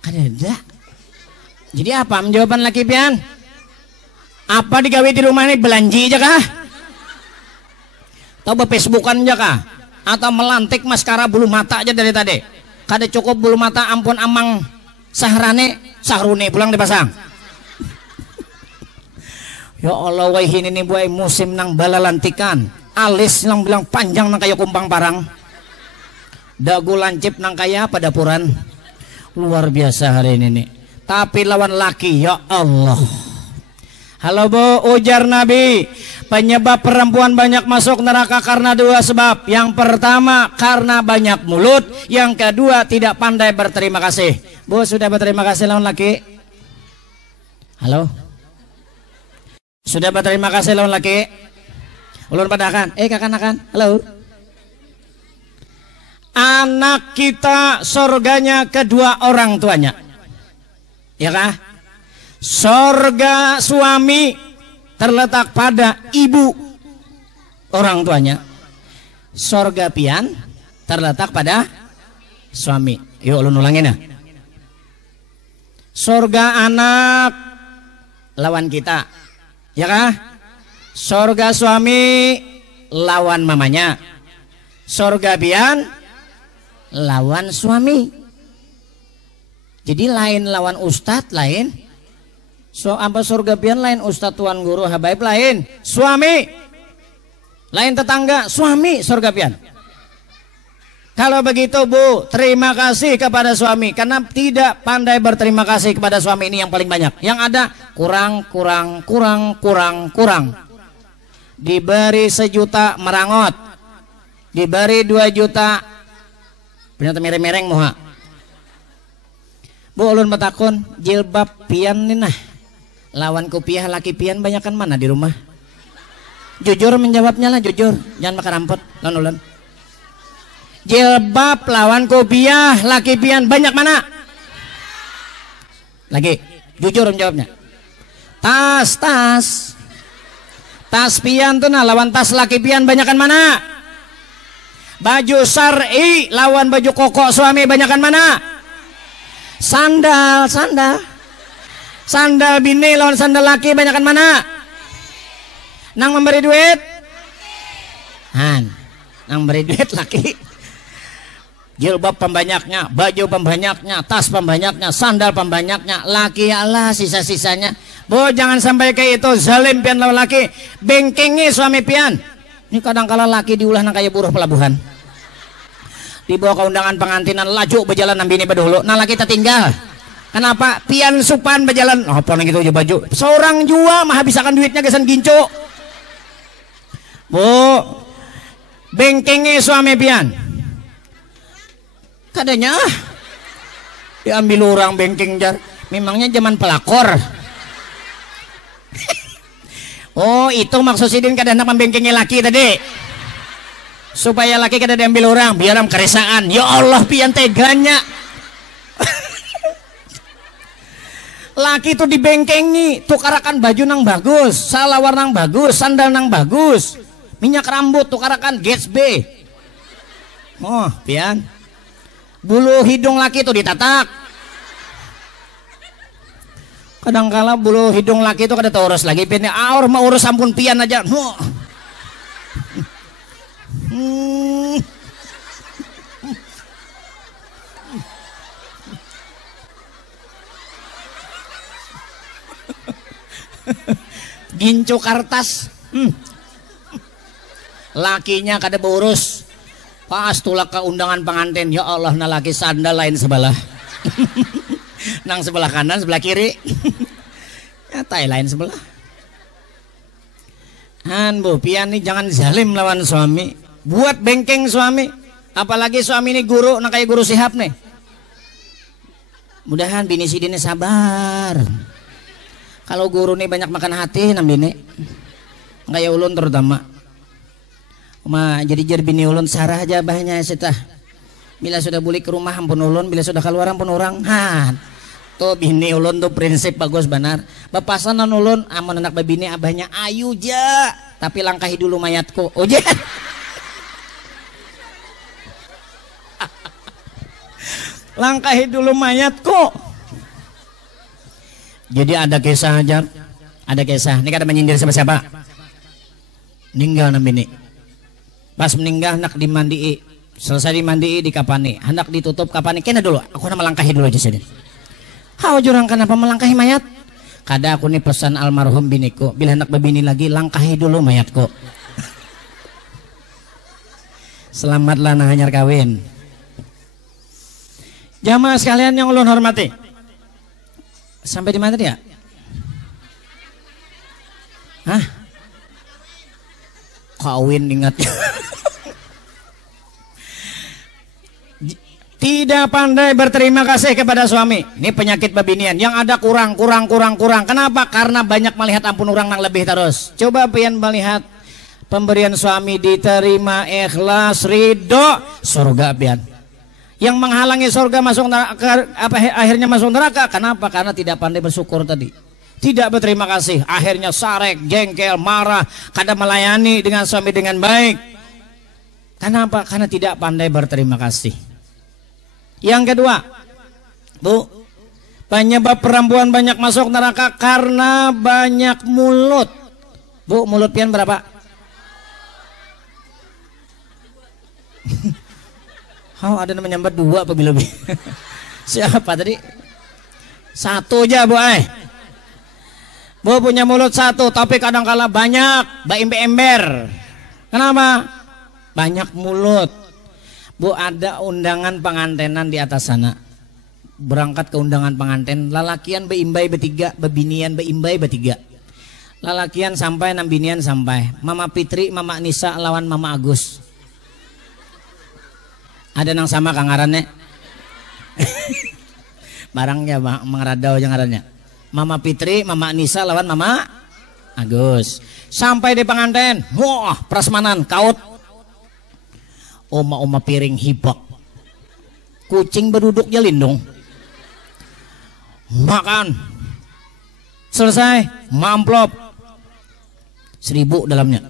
kadada. Jadi apa menjawaban laki pian? Apa digawe di rumah ini, belanji aja kah? Atau be-Facebookan aja kah? Atau melantik maskara bulu mata aja dari tadi? Kada cukup bulu mata ampun amang sahrune pulang dipasang. Ya Allah, wah ini nih buai musim nang balalantikan, alis nang bilang panjang nang kayak kumpang parang, dagu lancip nang kayak pada dapuran. Luar biasa hari ini nih. Tapi lawan laki, ya Allah. Halo bu, ujar Nabi, penyebab perempuan banyak masuk neraka karena 2 sebab. Yang pertama karena banyak mulut, yang kedua tidak pandai berterima kasih. Bu sudah berterima kasih lawan laki? Halo? Sudah berterima kasih lawan laki? Ulun padakan, kakanakan, halo? Anak kita surganya kedua orang tuanya, ya kah? Surga suami terletak pada ibu orang tuanya. Surga pian terletak pada suami. Yuk ulun ulangin ya. Surga anak lawan kita, ya kah? Surga suami lawan mamanya. Surga pian lawan suami. Jadi lain lawan ustadz, lain apa surga pian lain ustadz tuan guru habaib, lain suami, lain tetangga, suami surga pian. Kalau begitu bu, terima kasih kepada suami, karena tidak pandai berterima kasih kepada suami ini yang paling banyak. Yang ada kurang. Diberi 1 juta merangot, diberi 2 juta. Bener mereng-mereng moha. Bu ulun batakon jilbab pian nih nah. Lawan kopiah laki pian banyakan mana di rumah? Jujur menjawabnya lah, jujur. Jangan makan rampot, ulun. Jilbab lawan kopiah laki pian banyak mana? Lagi, jujur menjawabnya. Tas pian tuh nah lawan tas laki pian banyakan mana? Baju syar'i lawan baju koko suami banyakan mana? Sandal bini lawan sandal laki banyakan mana? Nang memberi duit? Nang memberi duit laki. Jilbab pembanyaknya, baju pembanyaknya, tas pembanyaknya, sandal pembanyaknya, laki Allah sisa-sisanya. Bu jangan sampai kayak itu zalim pian lawan laki, bengkengi suami pian. Ini kadang-kala laki diulah nang kayak buruh pelabuhan. Dibawa ke undangan pengantinan laju berjalan nang bini bedulu, nah laki kita tinggal. Kenapa? Pian supan berjalan. Apa nang gitu aja baju. Seorang jua mah habisakan duitnya gesan gincu. Bu, bengkengi suami pian. Kadanya diambil orang bengkeng jar. Memangnya zaman pelakor. Oh, itu maksud sidin kadang membengkengi laki tadi. Supaya laki kada diambil orang, biar am keresaan. Ya Allah, pian teganya. Laki itu dibengkengi, tukarakan baju nang bagus, salawar nang bagus, sandal nang bagus, minyak rambut tukarakan Gatsby. Oh, pian. Bulu hidung laki itu ditatak. Kadangkala bulu hidung laki itu kada terurus lagi, pian aur mau urus ampun pian aja. Gincu kartas. Lakinya kada beurus. Pas tulak ke undangan pengantin, ya Allah na laki sandal lain sebelah. Nang sebelah kanan, sebelah kiri. Ya tai lain sebelah. Bu pian nih jangan zalim lawan suami. Buat bengkeng suami. Apalagi suami ini guru, nah kayak guru sihab nih. Mudahan bini sidini sabar. Kalau guru nih banyak makan hati nam bini. Kayak ulun terutama. Jadi jar bini ulun sarah aja bahnya setah. Bila sudah balik ke rumah ampun ulun, bila sudah keluar ampun orang. Tuh bini ulun tuh prinsip bagus benar. Bapasanan ulun amun anak babini abahnya ayu ja, tapi langkahi dulu mayatku. Oh ja. Langkahi dulu mayatku. Jadi ada kisah aja, ada kisah. Ini kada menyindir siapa-siapa. Meninggal nam bini. Pas meninggal hendak dimandii, selesai dimandii dikapani, hendak ditutup kapani. Kena dulu, aku nak melangkahi dulu aja sedih. Hau jurang kenapa melangkahi mayat? Kada aku nih pesan almarhum biniku, bila hendak berbini lagi langkahi dulu mayatku. Selamatlah nah hanyar kawin. Jamaah sekalian yang ulun hormati. Sampai di mana dia? Kawin ingat. Tidak pandai berterima kasih kepada suami. Ini penyakit babinian. Yang ada kurang. Kenapa? Karena banyak melihat ampun orang yang lebih terus. Coba pian melihat pemberian suami diterima ikhlas ridho, surga pian. Yang menghalangi surga masuk neraka, akhirnya masuk neraka. Kenapa? Karena tidak pandai bersyukur tadi. Tidak berterima kasih, akhirnya sarek, jengkel, marah, kada melayani dengan suami dengan baik. Kenapa? Karena tidak pandai berterima kasih. Yang kedua, Bu, penyebab perempuan banyak masuk neraka karena banyak mulut. Bu, mulut pian berapa? Ada namanya dua apa lebih? Siapa tadi? Satu aja Bu. Bu punya mulut satu, tapi kadang-kala banyak ember. Kenapa? Banyak mulut. Bu, ada undangan pengantenan di atas sana. Berangkat ke undangan pengantin, lalakian beimbai bertiga, bebinian beimbai bertiga. Lalakian sampai, nambinian sampai. Mama Fitri, Mama Nisa lawan Mama Agus. Ada nang sama kang ngarannya. Barangnya mengeradau yang ngarannya. Mama Fitri, Mama Nisa lawan Mama Agus. Sampai di pengantin, wah prasmanan kaut. Oma-oma piring hibak. Kucing berduduknya lindung. Makan. Selesai, amplop 1.000 dalamnya.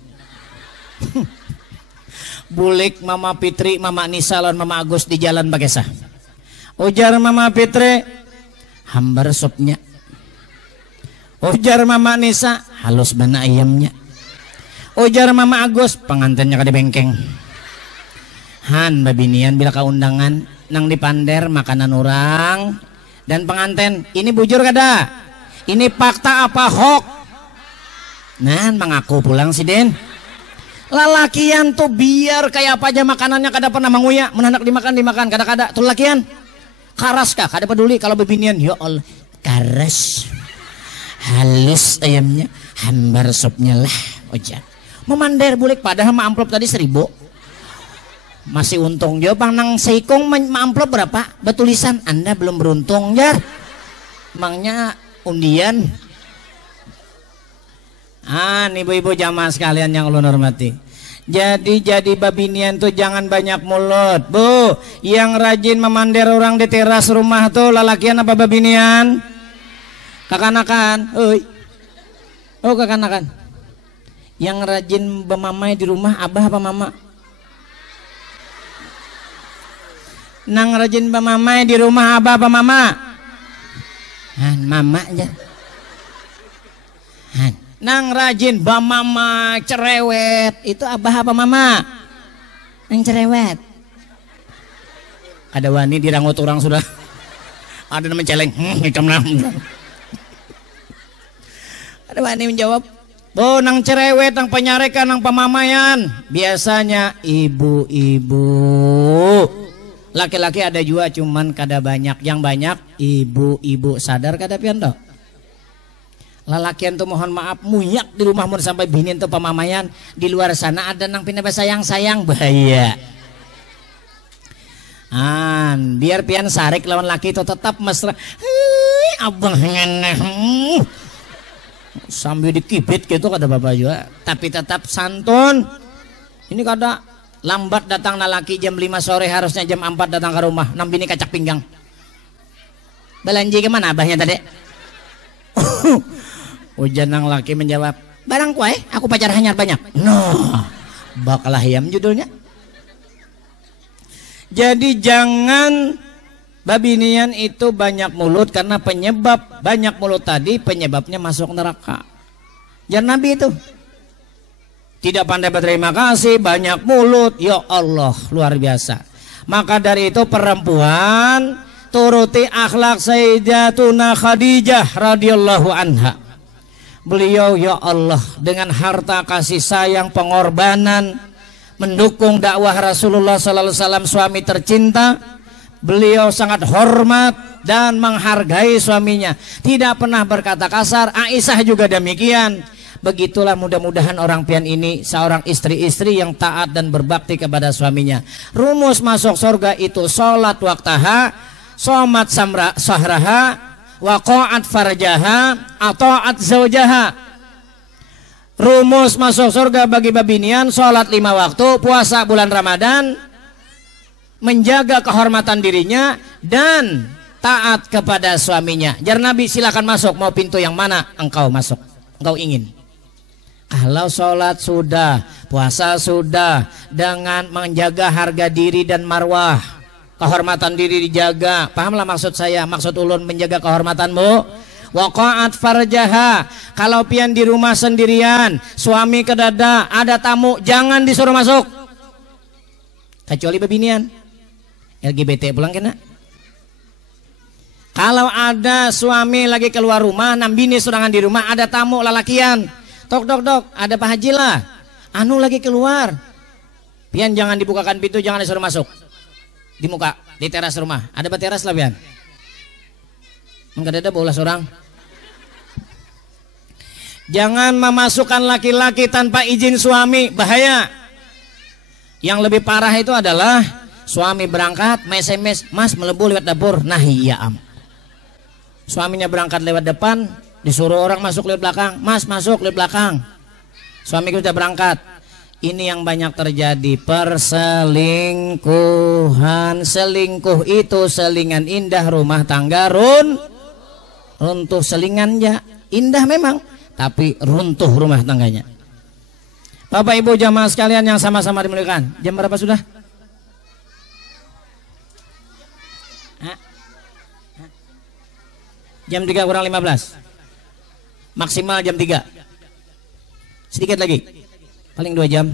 Bulik Mama Fitri, Mama Nisa lawan Mama Agus di jalan Bagesa. Ujar Mama Fitri, hambar sopnya. Ujar Mama Nisa, halus bana ayamnya. Ujar Mama Agus, pengantinnya kada bengkeng. Han babinian bila kaundangan nang dipander makanan orang dan pengantin ini bujur kada? Ini fakta apa hoax? Nah, mengaku pulang si Den. Lalakian tuh biar kayak apa aja makanannya kada pernah menguya, menanak dimakan kada tuh lakian. Karas kah? Kada peduli kalau babinian. Ya Allah, karas. Halus ayamnya, hambar sopnya lah. Ojan. Memander bulik padahal ma amplop tadi 1.000. Masih untung jo bang nang seikong amplop berapa? Betulisan Anda belum beruntung jar. Emangnya undian. Ibu-ibu jamaah sekalian yang ulun hormati. Jadi babinian tuh jangan banyak mulut, Bu. Yang rajin memander orang di teras rumah tuh lalakian apa babinian? Kakanakan. Oi. Oh, kakanakan. Yang rajin bemamai di rumah abah apa mama? Nang rajin bemamai di rumah abah apa mama? Mama aja. Nang rajin bamama cerewet itu abah apa mama? Yang cerewet. Ada wani dirangut orang sudah. Ada nama celeng. Ada wani menjawab, "Bu, nang cerewet, nang penyarekan, nang pamamayan biasanya ibu-ibu. Laki-laki ada juga cuman kada banyak, yang banyak ibu-ibu." Sadar kada pian toh? Lalakian tuh mohon maaf muyak di rumah mun sampai binin tuh pamamayan, di luar sana ada nang pindah sayang-sayang bahaya. Biar pian sarik lawan laki itu tetap mesra. Abang sambil dikibit gitu kata bapak juga, tapi tetap santun. Ini kada lambat datang laki jam 5 sore harusnya jam 4 datang ke rumah, nam bini kacak pinggang. Belanji kemana abahnya tadi? Ujan nang laki menjawab, "Barang kue, aku pacar hanyar banyak." Bakalah ayam judulnya. Jadi jangan babinian itu banyak mulut, karena penyebab banyak mulut tadi penyebabnya masuk neraka. Jangan Nabi itu tidak pandai berterima kasih, banyak mulut, ya Allah luar biasa. Maka dari itu perempuan turuti akhlak Sayyidatuna Khadijah radhiyallahu anha. Beliau ya Allah dengan harta kasih sayang pengorbanan mendukung dakwah Rasulullah sallallahu alaihi wasallam, suami tercinta. Beliau sangat hormat dan menghargai suaminya, tidak pernah berkata kasar. Aisyah juga demikian. Begitulah mudah-mudahan orang pian ini seorang istri-istri yang taat dan berbakti kepada suaminya. Rumus masuk surga itu sholat waktaha, somat sahraha, waqa'at farjaha, ata'at zaujaha. Rumus masuk surga bagi babinian sholat 5 waktu, puasa bulan Ramadan, menjaga kehormatan dirinya dan taat kepada suaminya. Jar Nabi, silakan masuk, mau pintu yang mana engkau masuk, engkau ingin. Kalau sholat sudah, puasa sudah, dengan menjaga harga diri dan marwah, kehormatan diri dijaga. Pahamlah maksud saya, maksud ulun menjaga kehormatanmu. Waqa'at farjaha, kalau pian di rumah sendirian, suami kedada, ada tamu, jangan disuruh masuk. Kecuali babinian LGBT pulang kena. Kalau ada suami lagi keluar rumah, nam bini surangan di rumah, ada tamu lalakian, tok dok dok, ada Pak Haji lah, anu lagi keluar, pian jangan dibukakan pintu, jangan disuruh masuk. Di muka, di teras rumah, ada teras lah pian. Enggak ada bola seorang. Jangan memasukkan laki-laki tanpa izin suami, bahaya. Yang lebih parah itu adalah Suami berangkat, SMS, mas melebu lewat dapur. Nah iya am. Suaminya berangkat lewat depan, disuruh orang masuk lewat belakang. Mas masuk lewat belakang. Suami kita berangkat. Ini yang banyak terjadi, perselingkuhan. Selingkuh itu selingan indah, rumah tangga runtuh. Selingannya indah memang, tapi runtuh rumah tangganya. Bapak Ibu jamaah sekalian yang sama-sama dimuliakan, jam berapa sudah? Jam 3 kurang 15. Maksimal jam 3. Sedikit lagi. Paling 2 jam.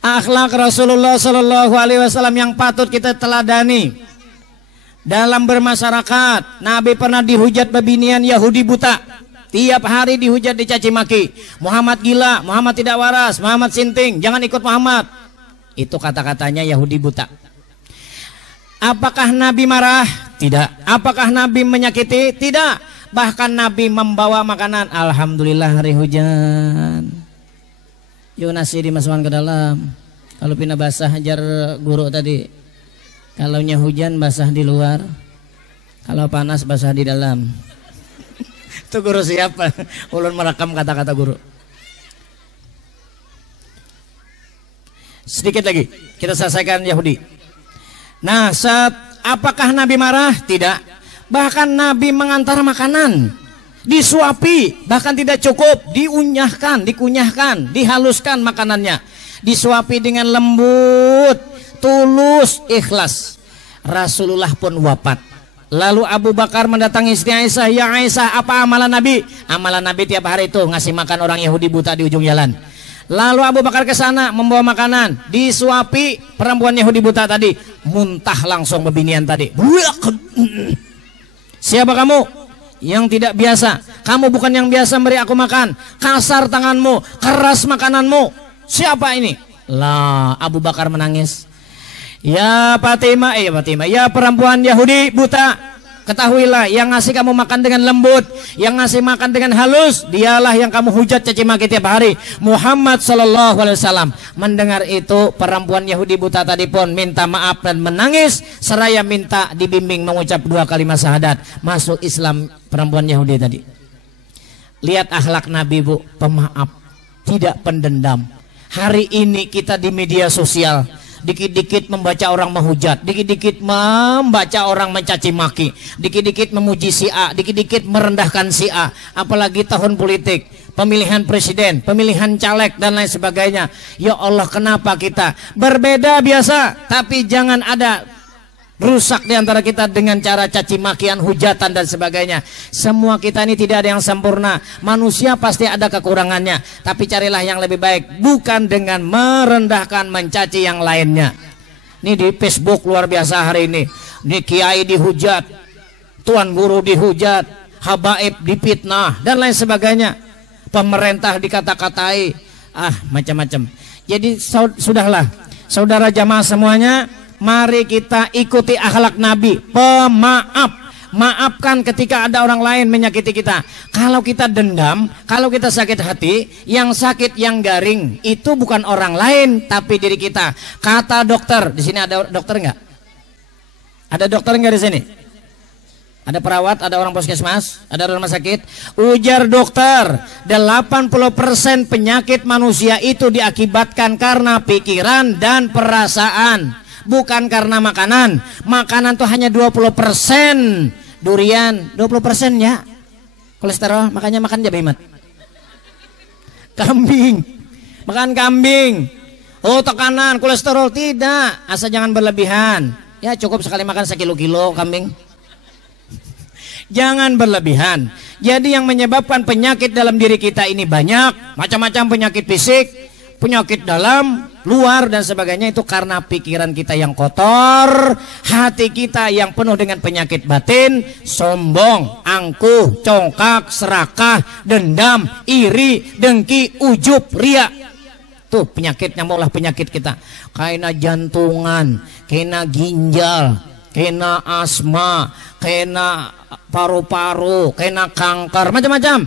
Akhlak Rasulullah Sallallahu Alaihi Wasallam yang patut kita teladani dalam bermasyarakat. Nabi pernah dihujat babinian Yahudi buta. Tiap hari dihujat, dicaci maki. Muhammad gila, Muhammad tidak waras, Muhammad sinting, jangan ikut Muhammad. Itu kata-katanya Yahudi buta. Apakah Nabi marah? Tidak. Apakah Nabi menyakiti? Tidak. Bahkan Nabi membawa makanan. Alhamdulillah hari hujan. Yuk nasi dimasukkan ke dalam. Kalau pindah basah ajar guru tadi. Kalau hujan basah di luar. Kalau panas basah di dalam. Itu guru siapa? Ulun merekam kata-kata guru. Sedikit lagi kita selesaikan Yahudi. Nah, apakah Nabi marah? Tidak. Bahkan Nabi mengantar makanan, disuapi, bahkan tidak cukup, dikunyahkan, dihaluskan makanannya, disuapi dengan lembut, tulus, ikhlas. Rasulullah pun wafat. Lalu Abu Bakar mendatangi istri Aisyah, ya Aisyah, apa amalan Nabi? Amalan Nabi tiap hari itu ngasih makan orang Yahudi buta di ujung jalan. Lalu Abu Bakar ke sana membawa makanan, disuapi perempuan Yahudi buta tadi, muntah langsung bebinian tadi. Siapa kamu yang tidak biasa? Kamu bukan yang biasa beri aku makan. Kasar tanganmu, keras makananmu. Siapa ini? Lah, Abu Bakar menangis. Ya Fatimah, ya perempuan Yahudi buta, ketahuilah yang ngasih kamu makan dengan lembut, yang ngasih makan dengan halus, dialah yang kamu hujat caci maki tiap hari, Muhammad Sallallahu Alaihi Wasallam. Mendengar itu perempuan Yahudi buta tadi pun minta maaf dan menangis seraya minta dibimbing mengucap 2 kalimat syahadat, masuk Islam perempuan Yahudi tadi. Lihat akhlak Nabi Bu, pemaaf, tidak pendendam. Hari ini kita di media sosial dikit-dikit membaca orang menghujat, dikit-dikit membaca orang mencaci maki, dikit-dikit memuji si A, dikit-dikit merendahkan si A. Apalagi tahun politik, pemilihan presiden, pemilihan caleg dan lain sebagainya. Ya Allah, kenapa kita berbeda biasa, tapi jangan ada rusak di antara kita dengan cara caci makian, hujatan dan sebagainya. Semua kita ini tidak ada yang sempurna. Manusia pasti ada kekurangannya, tapi carilah yang lebih baik, bukan dengan merendahkan, mencaci yang lainnya. Ini di Facebook luar biasa hari ini. Ini kiai dihujat, tuan guru dihujat, habaib dipitnah dan lain sebagainya. Pemerintah dikata-katai, macam-macam. Jadi sudahlah, saudara jamaah semuanya, mari kita ikuti akhlak Nabi, pemaaf. Maafkan ketika ada orang lain menyakiti kita. Kalau kita dendam, kalau kita sakit hati, yang sakit, yang garing itu bukan orang lain tapi diri kita. Kata dokter, di sini ada dokter nggak? Ada dokter nggak di sini? Ada perawat, ada orang puskesmas, ada rumah sakit. Ujar dokter, 80% penyakit manusia itu diakibatkan karena pikiran dan perasaan, bukan karena makanan. Makanan tuh hanya 20%. Durian 20% ya. Kolesterol, makanya makan jabimat. Kambing, makan kambing. Oh, tekanan, kolesterol tidak. Asal jangan berlebihan. Ya cukup sekali makan sekilo-kilo kambing. Jangan berlebihan. Jadi yang menyebabkan penyakit dalam diri kita ini banyak, macam-macam penyakit fisik, penyakit dalam, luar dan sebagainya, itu karena pikiran kita yang kotor, hati kita yang penuh dengan penyakit batin, sombong, angkuh, congkak, serakah, dendam, iri, dengki, ujub, ria. Tuh penyakitnya, maulah penyakit kita. Kena jantungan, kena ginjal, kena asma, kena paru-paru, kena kanker, macam-macam.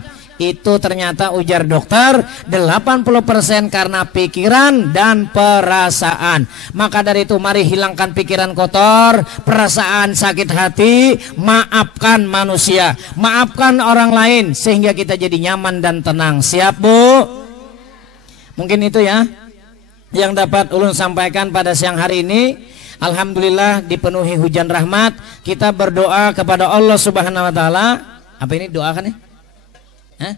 itu ternyata ujar dokter 80% karena pikiran dan perasaan. Maka dari itu mari hilangkan pikiran kotor, perasaan sakit hati, maafkan manusia, maafkan orang lain sehingga kita jadi nyaman dan tenang. Siap Bu? Mungkin itu ya yang dapat ulun sampaikan pada siang hari ini. Alhamdulillah dipenuhi hujan rahmat. Kita berdoa kepada Allah Subhanahu wa taala. Apa ini doa kan ya? Hah?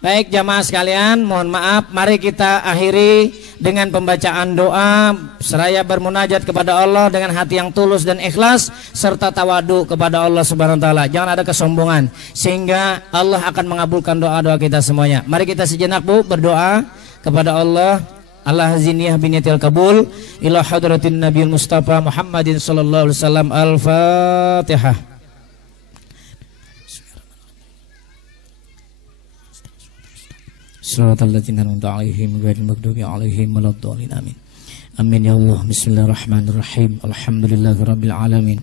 Baik jamaah sekalian, mohon maaf, mari kita akhiri dengan pembacaan doa seraya bermunajat kepada Allah dengan hati yang tulus dan ikhlas serta tawadu kepada Allah Subhanahu wa taala. Jangan ada kesombongan sehingga Allah akan mengabulkan doa-doa kita semuanya. Mari kita sejenak Bu berdoa kepada Allah. Allah ziniyah biniyatil kabul ila hadratin nabiyil mustafa Muhammadin sallallahu alaihi wasallam. Al-Fatihah. Shiratal ladzina an'amta 'alaihim ghairil maghdubi 'alaihim waladdallin. Amin. Amin ya Allah. Bismillahirrahmanirrahim. Alhamdulillahirabbil alamin.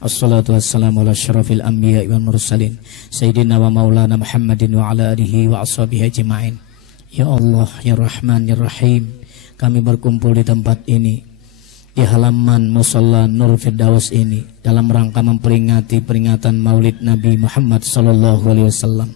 Assalatu wassalamu ala asyrafil anbiya'i wal mursalin sayyidina wa maulana Muhammadin wa ala alihi wa ashabihi ajma'in. Ya Allah, ya Rahman, ya Rahim, kami berkumpul di tempat ini, di halaman Musalla Nur Firdaus ini, dalam rangka memperingati peringatan Maulid Nabi Muhammad sallallahu alaihi wasallam.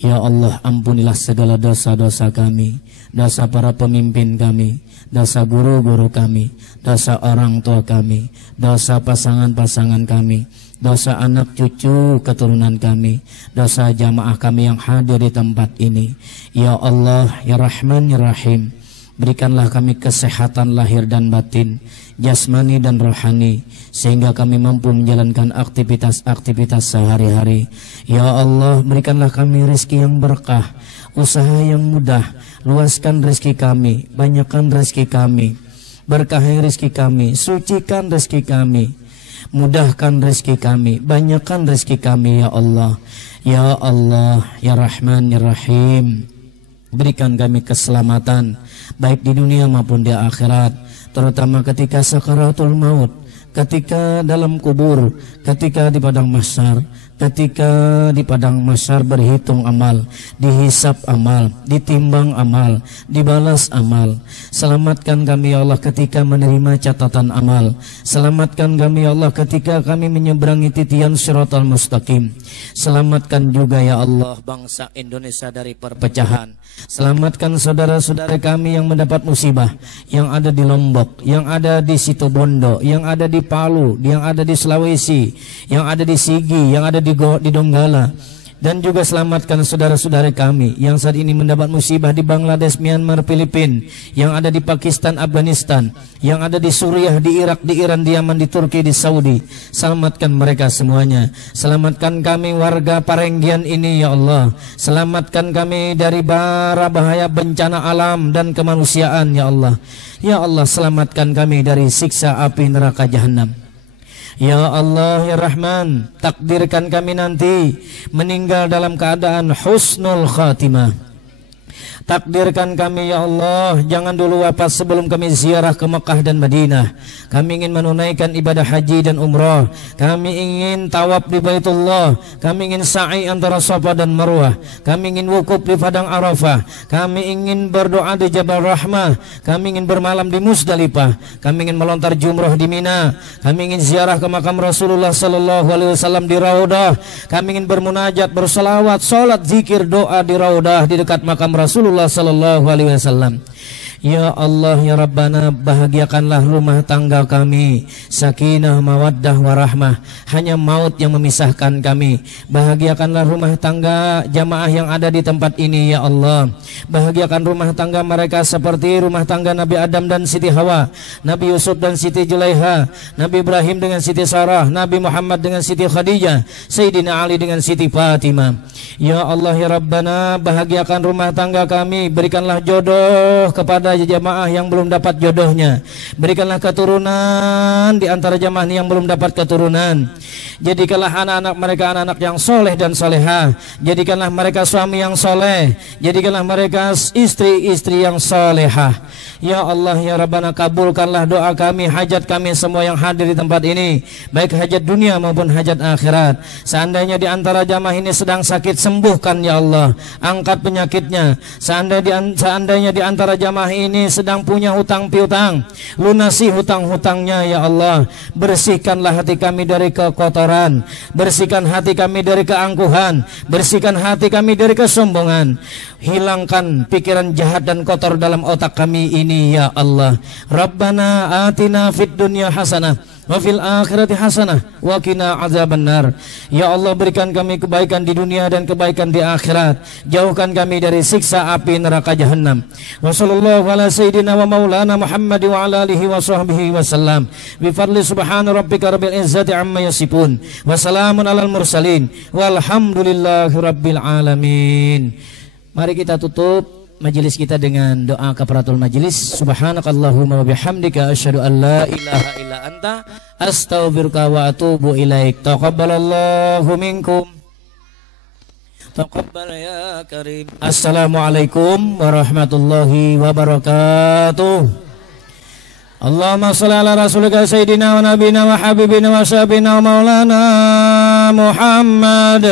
Ya Allah, ampunilah segala dosa-dosa kami, dosa para pemimpin kami, dosa guru-guru kami, dosa orang tua kami, dosa pasangan-pasangan kami, dosa anak cucu keturunan kami, dosa jamaah kami yang hadir di tempat ini. Ya Allah, ya Rahman, ya Rahim, berikanlah kami kesehatan lahir dan batin, jasmani dan rohani, sehingga kami mampu menjalankan aktivitas-aktivitas sehari-hari. Ya Allah, berikanlah kami rezeki yang berkah, usaha yang mudah, luaskan rezeki kami, banyakkan rezeki kami, berkahi rezeki kami, sucikan rezeki kami, mudahkan rezeki kami, banyakkan rezeki kami. Ya Allah, ya Allah, ya Rahman, ya Rahim, berikan kami keselamatan baik di dunia maupun di akhirat, terutama ketika sakaratul maut, ketika dalam kubur, ketika di padang mahsyar, ketika di padang mahsyar berhitung amal, dihisap amal, ditimbang amal, dibalas amal. Selamatkan kami ya Allah ketika menerima catatan amal. Selamatkan kami ya Allah ketika kami menyeberangi titian Shiratal Mustaqim. Selamatkan juga ya Allah bangsa Indonesia dari perpecahan. Selamatkan saudara-saudara kami yang mendapat musibah, yang ada di Lombok, yang ada di Situbondo, yang ada di Palu, yang ada di Sulawesi, yang ada di Sigi, yang ada di Donggala. Dan juga selamatkan saudara-saudara kami yang saat ini mendapat musibah di Bangladesh, Myanmar, Filipina, yang ada di Pakistan, Afghanistan, yang ada di Suriah, di Irak, di Iran, di Yaman, di Turki, di Saudi. Selamatkan mereka semuanya. Selamatkan kami warga Parenggian ini ya Allah. Selamatkan kami dari bara bahaya bencana alam dan kemanusiaan ya Allah. Ya Allah, selamatkan kami dari siksa api neraka jahanam. Ya Allah, ya Rahman, takdirkan kami nanti meninggal dalam keadaan husnul khatimah. Takdirkan kami ya Allah, jangan dulu wafat sebelum kami ziarah ke Mekah dan Madinah. Kami ingin menunaikan ibadah haji dan umrah. Kami ingin tawaf di Baitullah. Kami ingin sa'i antara Safa dan Marwah. Kami ingin wukuf di Padang Arafah. Kami ingin berdoa di Jabal Rahmah. Kami ingin bermalam di Musdalifah. Kami ingin melontar jumrah di Mina. Kami ingin ziarah ke makam Rasulullah sallallahu alaihi wasallam di Raudah. Kami ingin bermunajat, berselawat, salat, zikir, doa di Raudah di dekat makam Rasulullah sallallahu alaihi wasallam. Ya Allah, ya Rabbana, bahagiakanlah rumah tangga kami, sakinah, mawaddah, warahmah. Hanya maut yang memisahkan kami. Bahagiakanlah rumah tangga jamaah yang ada di tempat ini ya Allah. Bahagiakan rumah tangga mereka seperti rumah tangga Nabi Adam dan Siti Hawa, Nabi Yusuf dan Siti Julaiha, Nabi Ibrahim dengan Siti Sarah, Nabi Muhammad dengan Siti Khadijah, Sayyidina Ali dengan Siti Fatimah. Ya Allah, ya Rabbana, bahagiakan rumah tangga kami, berikanlah jodoh kepada antara jamaah yang belum dapat jodohnya. Berikanlah keturunan di antara jamaah yang belum dapat keturunan. Jadikanlah anak-anak mereka anak-anak yang soleh dan soleha. Jadikanlah mereka suami yang soleh. Jadikanlah mereka istri-istri yang solehah. Ya Allah ya Rabbana, kabulkanlah doa kami, hajat kami semua yang hadir di tempat ini, baik hajat dunia maupun hajat akhirat. Seandainya di antara jamaah ini sedang sakit, sembuhkan ya Allah, angkat penyakitnya. Seandainya di antara jamaah ini sedang punya hutang piutang, lunasi hutang-hutangnya ya Allah. Bersihkanlah hati kami dari kekotoran, bersihkan hati kami dari keangkuhan, bersihkan hati kami dari kesombongan. Hilangkan pikiran jahat dan kotor dalam otak kami ini ya Allah. Rabbana atina fid dunya hasanah wa fil akhirati hasanah wa qina azabannar. Ya Allah, berikan kami kebaikan di dunia dan kebaikan di akhirat. Jauhkan kami dari siksa api neraka jahanam. Wa sallallahu ala sayyidina wa maulana Muhammad wa ala alihi wa sahbihi wasallam. Bi fadli subhana rabbika rabbil izzati amma yasifun. Wa salamun alal mursalin. Walhamdulillahi rabbil alamin. Mari kita tutup majelis kita dengan doa kafaratul majelis. Subhanakallahumma wa bihamdika asyhadu an la ilaha illa anta astaghfiruka wa atubu ilaik. Taqabbalallahu minkum. Taqabbal ya karim. Assalamualaikum warahmatullahi wabarakatuh. Allahumma shalli ala rasulika sayyidina wa nabiyina wa habibina wa syafiina wa maulana Muhammad.